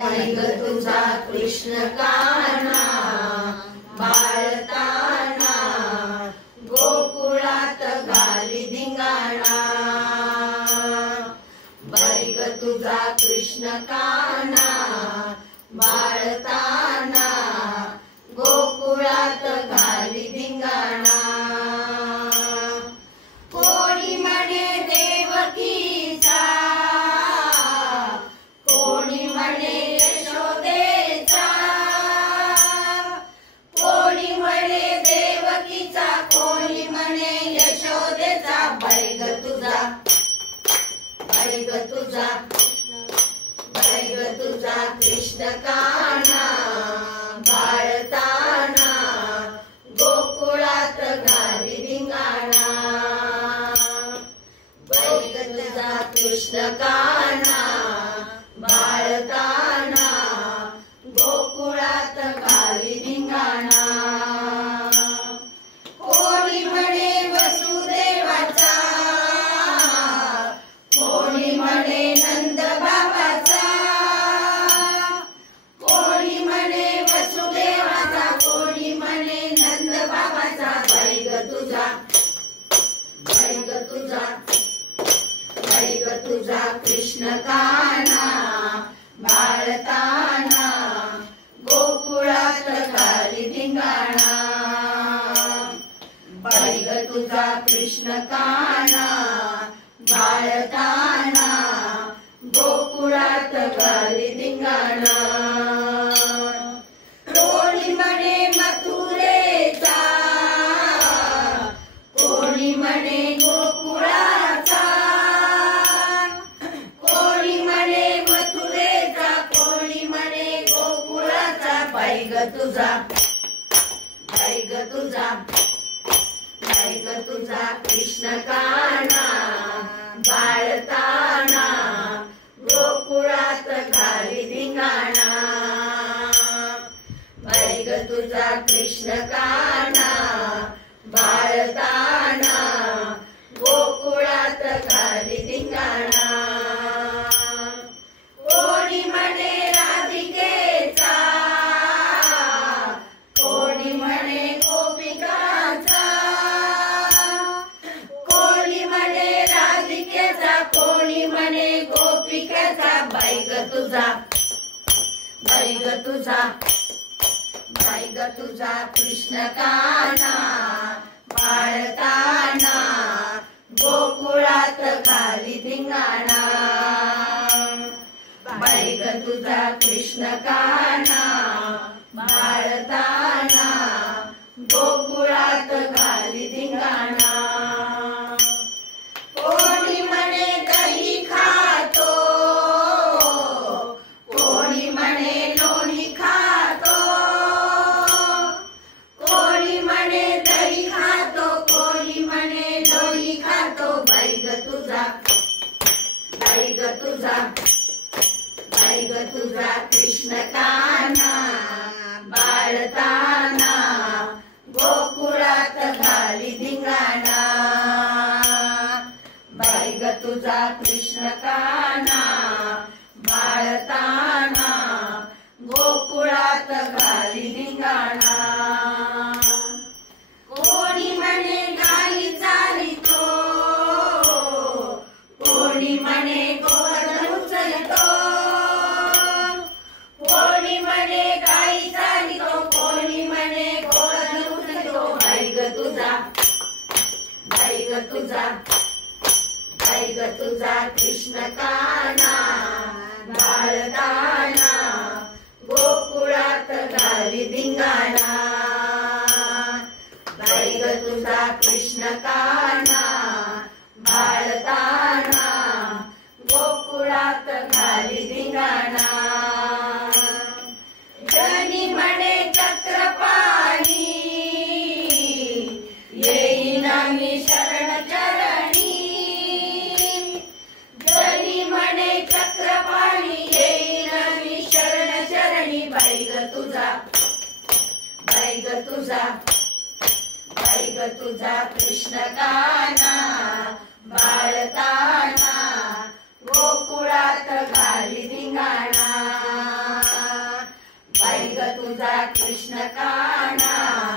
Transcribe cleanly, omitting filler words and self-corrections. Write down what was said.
ऐक तुझा कृष्ण कान्हा बाळताना गोकुळात घाली धिंगाणा। ऐक तुझा कृष्ण कान्हा बाळताना गोकुळात घाली धिंगाणा। कोणी म्हणे देवकीचा, कोणी म्हणे यशोदेचा, कोणी म्हणे देवकीचा, कोणी म्हणे यशोदेचा। बैग तुझा, बैग तुझा, बैग तुझा कृष्ण कान्हा बाळताना गोकुळात घाली धिंगाणा। बैग तुझा कृष्ण कान्हा बाळताना गोकुळात घाली धिंगाणा। कोणी म्हणे वसुदेवाचा, कोणी म्हणे नंद बाबाचा, कोणी म्हणे वसुदेवाचा, कोणी म्हणे नंद बाबाचा। बैग तुझा, बैग तुझा, बैग तुझा कृष्ण कान्हा बाळताना गोकुळात घाली धिंगाणा। बैग तुझा कृष्ण कान्हा बाळताना गोकुळात घाली धिंगाणा। कोणी म्हणे मथुरेचा, कोणी म्हणे गोकुळाचा, कोणी म्हणे मथुरेचा, कोणी म्हणे गोकुळाचा। बैग तुझा, बैग तुझा, बैग तुझा कृष्ण कान्हा बाळताना गोकुळात घाली धिंगाणा। बैग तुझा कृष्ण कान्हा बाळताना गोकुळात घाली धिंगाणा। कोणी म्हणे राधिकेचा, कोणी म्हणे गोपिकाचा, कोणी म्हणे राधिकेचा, कोणी म्हणे गोपिकाचा। बैग तुझा, बैग तुझा, बैग तुझा कृष्ण कान्हा बाळताना गोकुळात घाली धिंगाणा। बैग तुझा कृष्ण कान्हा बाळताना गोकुळात घाली धिंगाणा। कोणी म्हणे दही खातो, कोणी म्हणे लोणी खातो, कोणी म्हणे दही खातो, कोणी म्हणे लोणी खातो। बैग तुझा, बैग तुझा, बैग तुझा कृष्ण कान्हा बाळताना गोकुळात घाली धिंगाणा। बैग तुझा कृष्ण कान्हा बाळताना गोकुळात घाली धिंगाणा। कोणी म्हणे गाई चालितो, कोणी म्हणे गोवर्धन उचलतो, कोणी म्हणे गाई चालितो, कोणी म्हणे गोवर्धन उचलतो। बैग तुझा, बैग तुझा, बैग तुझा कृष्ण कान्हा बाळताना गोकुळात घाली धिंगाणा। बैग तुझा कृष्ण कान्हा बाळताना गोकुळात घाली धिंगाणा। जनी म्हणे चक्रपाणी, येईन मी शरण चरणी, जनी म्हणे चक्रपाणी, येईन मी शरण चरणी। बैग तुझा, बैग तुझा, बैग तुझा कृष्ण कान्हा बाळताना गोकुळात घाली धिंगाणा। तुझा कृष्ण काना